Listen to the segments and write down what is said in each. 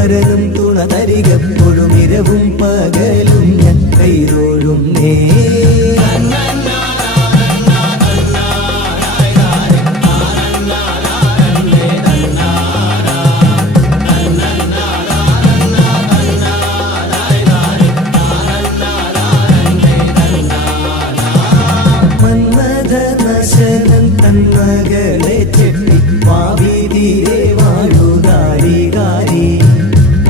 ഗുരുവരനും തുണതരികെപ്പോഴും ഇരവും പകലും ഞാൻ കൈതൊഴും നേ. മകളെ ചെട്ടി പാവീതിരെ വാഴുകാരി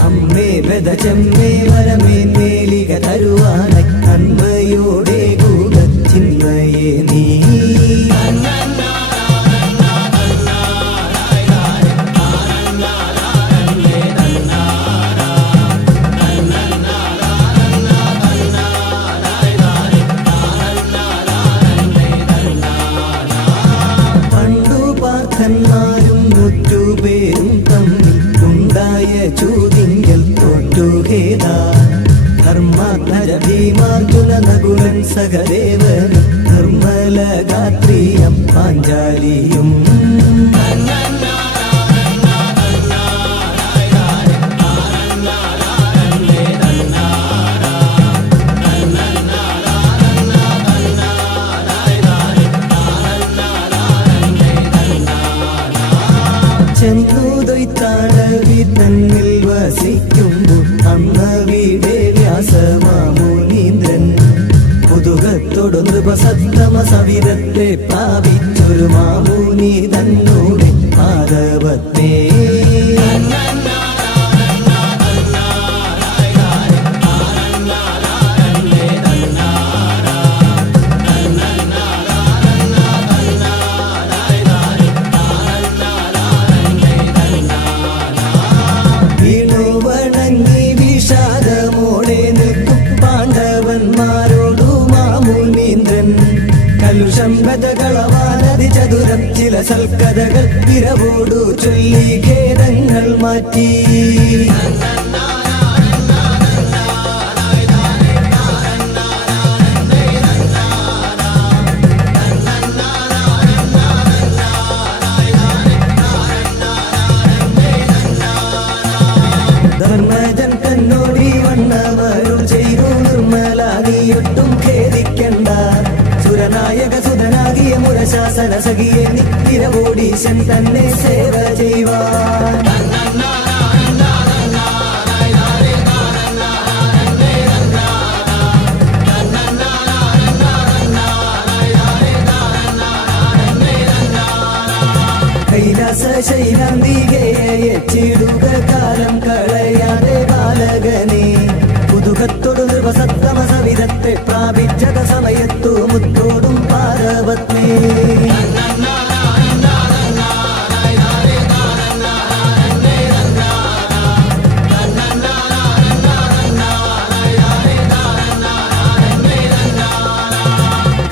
അമ്മേ വെത ചെമ്മേ വരമേ മേലിക തരുവാനായി നന്മയോടെ കൂട ചിന്മയേ നീ. ാരും മുറ്റുപേരും തമ്മിൽ ഉണ്ടായ ചോദ്യങ്ങൾ തോറ്റുകേത ധർമാത്മജ ഭീമാർജുന നകുലൻ സഹദേവൻ നിർമ്മലഗാത്രിയം പാഞ്ചാലിയും. ചെന്നുതൊയ്ത്താഴവി തന്നിൽ വസിക്കുമ്പോൾ അന്നവിടെ വ്യാസമാമുനീന്ദ്രൻ കുതുകത്തോടു നൃപസത്തമ സവിധത്തെ പ്രാപിച്ചൊരു മാമുനി തന്നോടെ പാദവത്തെ. കലുഷംഗതകളവാനതി ചതുരം ചില സൽക്കഥകൾ ഇരവോടു ചൊല്ലി ഖേദങ്ങൾ മാറ്റി. ധർമ്മജൻ തന്നോടി വണ്ണവരുൾ ചെയ്തു നിർമ്മലാകിയൊട്ടും ഖേദിക്കണ്ട സുരനായക സുധനാകിയ മുരശാസന സഖിയെ നിത്തിരവോടീശൻ തന്നെ സേവ ചെയ്യുവാൻ. കൈലാസ ശൈലാന്തികയെച്ചിടുക കാലം കളയാതെ ബാലകനെ കുതുകത്തോടു നൃപസത്തമ സവിധത്തെ പ്രാപിച്ചത സമയത്തു മുത്തോടും പാർവത്മേ.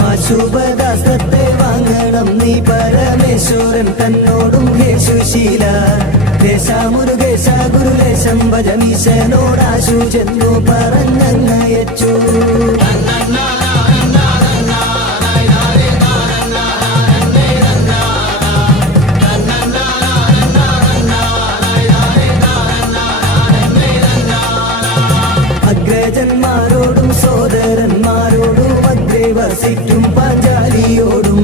അശുഭദാസത്തെ വാങ്ങണം നീ പരമേശ്വരൻ തന്നോടും ഹേ സുശീല. ദേശാമുരുകേശ ഗുരുലേശം ഭജമീശനോടാശു ചെന്നു പറഞ്ഞങ്ങയച്ചു. അഗ്രജന്മാരോടും സോദരന്മാരോടും അഗ്രേ വസിക്കും പാഞ്ചാലിയോടും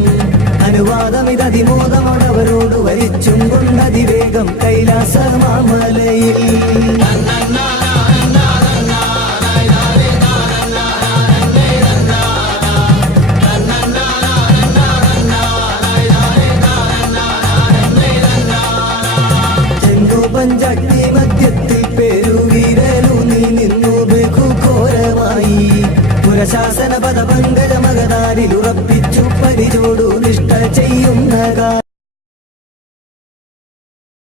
അനുവാദമിതതിമോദമോടവരോട് വരിച്ചും കൊണ്ടതിവേഗം കൈലാസ മാമലയിൽ. ചെന്നു പഞ്ചാഗ്നി മധ്യത്തിൽ പെരുവിരലൂന്നി നിന്നു ബഹുഘോരമായി പുരശാസന പദപങ്കജ മകതാരിലുറപ്പിച്ചു പരിചോടു നിഷ്ഠ ചെയ്യുന്ന